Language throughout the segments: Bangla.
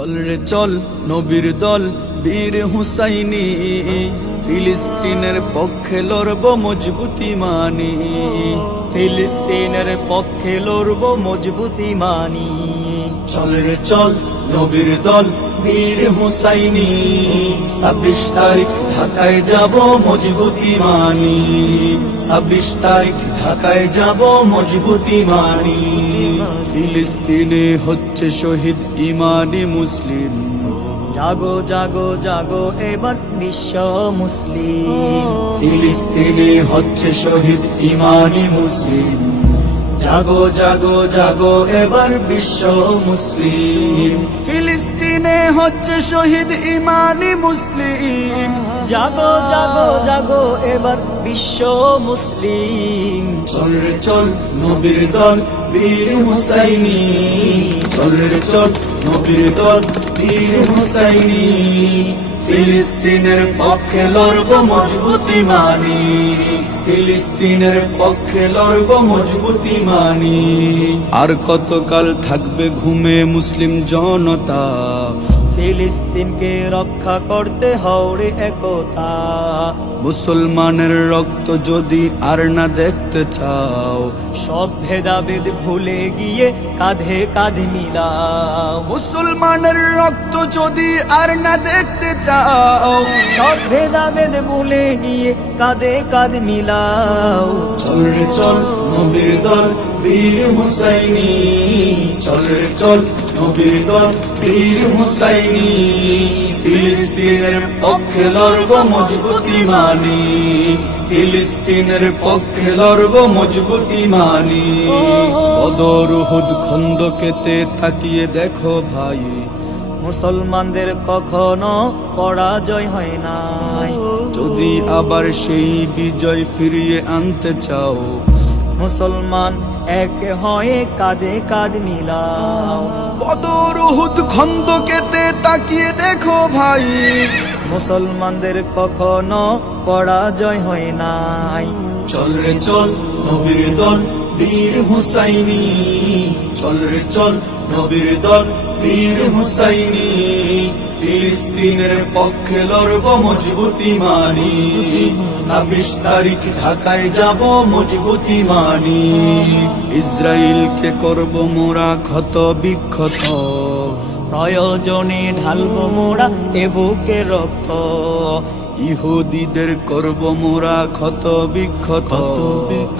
চল রে চল নবীর দল বীর হুসাইনি, ফিলিস্তিনের পক্ষে লড়ব মজবুতি মানি, ফিলিস্তিনের পক্ষে লড়ব মজবুতি মানি। চল রে চল নবীর দল বীর হুসাইনি, 26 তারিখ ঢাকায় যাব মজবুতি মানি, 26 তারিখ ঢাকায় যাব মজবুতি মানি। ফিলিস্তিনে হচ্ছে শহীদ ইমানি মুসলিম, জাগো জাগো জাগো এবার বিশ্ব মুসলিম। ফিলিস্তিনে হচ্ছে শহীদ ইমানি মুসলিম, জাগো জাগো জাগো এবার বিশ্ব মুসলিম। ফিলিস্তিনে হচ্ছে শহীদ ইমানি মুসলিম, জাগো জাগো জাগো এবার বিশ্ব মুসলিম। চল রে চল নবীর দল বীর হুসাইনি, চল রে চল নবীর দল বীর হুসাইনি, ফিলিস্তিনের পক্ষে লড়ব মজবুতি মানি, ফিলিস্তিনের পক্ষে লড়ব মজবুতি মানি। আর কতকাল থাকবে ঘুমে মুসলিম জনতা, ফিলিস্তিনকে রক্ষা করতে হওরে একতা। মুসলমানের রক্ত যদি আর না দেখতে চাও, সব ভেদাভেদ ভুলে গিয়ে কাঁধে কাঁধ মিলাও। মুসলমানের রক্ত যদি আর না দেখতে চাও, সব ভেদাভেদ ভুলে গিয়ে কাঁধে কাঁধ মিলাও। চল রে চল নবীর দল বীর হুসাইনি, চল রে চল নবীর দল বীর হুসাইনি, ফিলিস্তিনের পক্ষে লড়ব মজবুতি মানি, ফিলিস্তিনের পক্ষে লড়ব মজবুতি মানি। বদর উহুদ খন্দকেতে তাকিয়ে দেখো ভাই, মুসলমানদের কখনো পরাজয় হয় নাই। যদি আবার সেই বিজয় ফিরিয়ে আনতে চাও, মুসলমান এক হয়ে কাঁধে কাঁধ মিলাও। বদর উহুদ খন্দকেতে তাকিয়ে দেখো ভাই, মুসলমানদের কখনো পরাজয় হয় নাই। চল রে চল নবীর দল বীর হুসাইনি, চল রে চল নবীর দল বীর হুসাইনি, ফিলিস্তিনের পক্ষে লড়ব মজবুতি মানি, 26 তারিখ ঢাকায় যাব মজবুতি মানি। ইসরায়েলকে করব মোরা ক্ষত বিক্ষত, প্রয়োজনে ঢালবো মোরা এ বুকে রক্ত। ইহুদিদের করব মোরা ক্ষত বিক্ষত,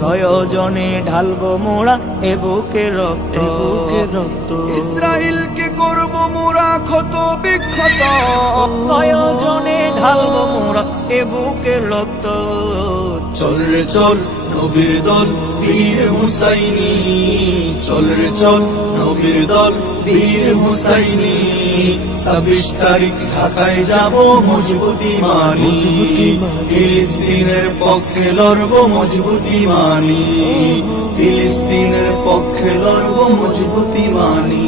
প্রয়োজনে ঢালবো মোরা এ বুকে রক্ত। ইসরায়েলকে করব মোরা ক্ষত বিক্ষত, প্রয়োজনে ঢালবো মোরা এ বুকে রক্ত। চল রে চল নবীর দল বীর হুসাইনি, চল রে চল নবীর দল বীর হুসাইনি, 26 তারিখ ঢাকায় যাব মজবুতি মানি, ফিলিস্তিনের পক্ষে লড়ব মজবুতি মানি, ফিলিস্তিনের পক্ষে লড়ব মজবুতি মানি।